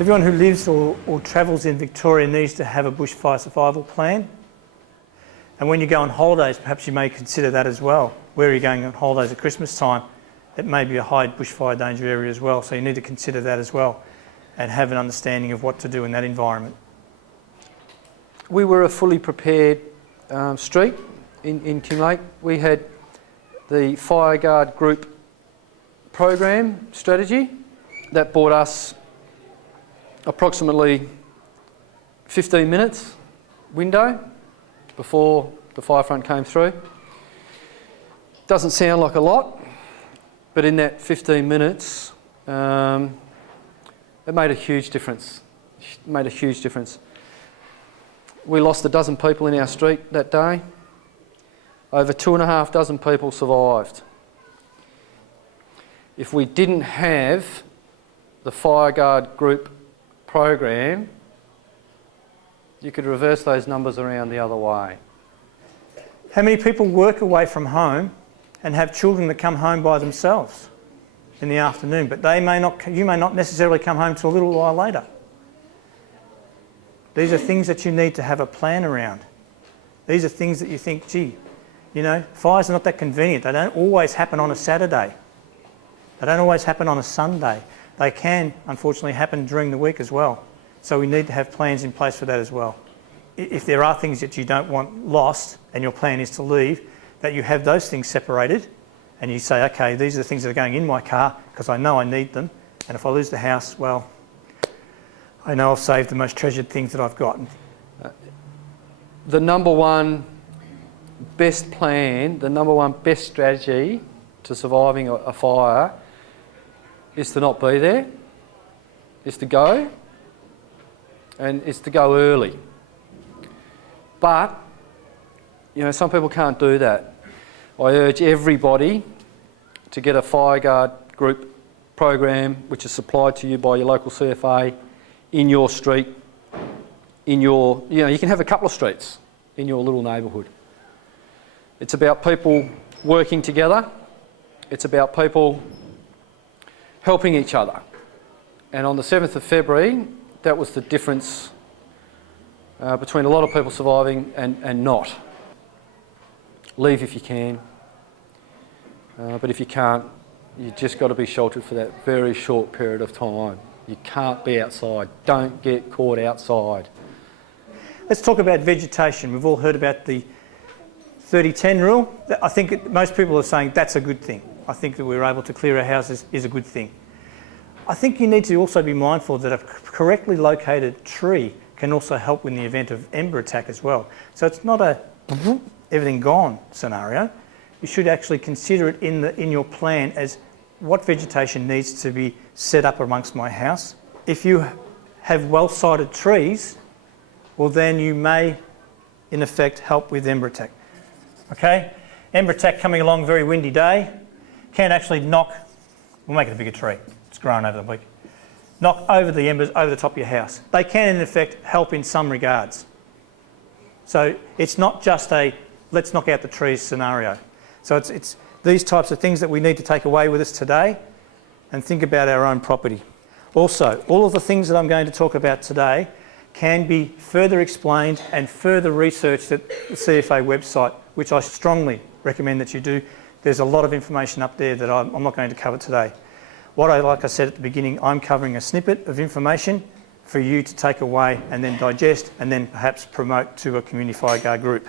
Everyone who lives or travels in Victoria needs to have a bushfire survival plan. And when you go on holidays, perhaps you may consider that as well. Where are you going on holidays at Christmas time? It may be a high bushfire danger area as well, so you need to consider that as well and have an understanding of what to do in that environment. We were a fully prepared street in Kinglake. We had the Fireguard Group program strategy that bought us approximately 15 minutes window before the fire front came through. Doesn't sound like a lot, but in that 15 minutes, it made a huge difference. It made a huge difference. We lost a dozen people in our street that day. Over 2,500 people survived. If we didn't have the Fireguard Group program, you could reverse those numbers around the other way. How many people work away from home and have children that come home by themselves in the afternoon, but you may not necessarily come home till a little while later? These are things that you need to have a plan around. These are things that you think, gee, you know, fires are not that convenient. They don't always happen on a Saturday. They don't always happen on a Sunday. They can, unfortunately, happen during the week as well. So we need to have plans in place for that as well. If there are things that you don't want lost and your plan is to leave, that you have those things separated and you say, okay, these are the things that are going in my car because I know I need them, and if I lose the house, well, I know I've saved the most treasured things that I've got. The number one best plan, the number one best strategy to surviving a fire is to not be there, is to go, and it's to go early. But, you know, some people can't do that. I urge everybody to get a Fireguard Group program which is supplied to you by your local CFA in your street, in your, you know, you can have a couple of streets in your little neighbourhood. It's about people working together. It's about people helping each other. And on the 7th of February, that was the difference between a lot of people surviving and not. Leave if you can, but if you can't, you just got to be sheltered for that very short period of time. You can't be outside. Don't get caught outside. Let's talk about vegetation. We've all heard about the 30-10 rule. I think most people are saying that's a good thing. I think that we're able to clear our houses is a good thing. I think you need to also be mindful that a correctly located tree can also help in the event of ember attack as well. So it's not a everything gone scenario. You should actually consider it in your plan as what vegetation needs to be set up amongst my house. If you have well-sited trees, well then you may in effect help with ember attack. Okay, ember attack coming along, very windy day, can actually knock, we'll make it a bigger tree, it's grown over the week, knock over the embers over the top of your house. They can in effect help in some regards. So it's not just a let's knock out the trees scenario. So it's these types of things that we need to take away with us today and think about our own property. Also, all of the things that I'm going to talk about today can be further explained and further researched at the CFA website, which I strongly recommend that you do. There's a lot of information up there that I'm not going to cover today. Like I said at the beginning, I'm covering a snippet of information for you to take away and then digest and then perhaps promote to a community Fireguard group.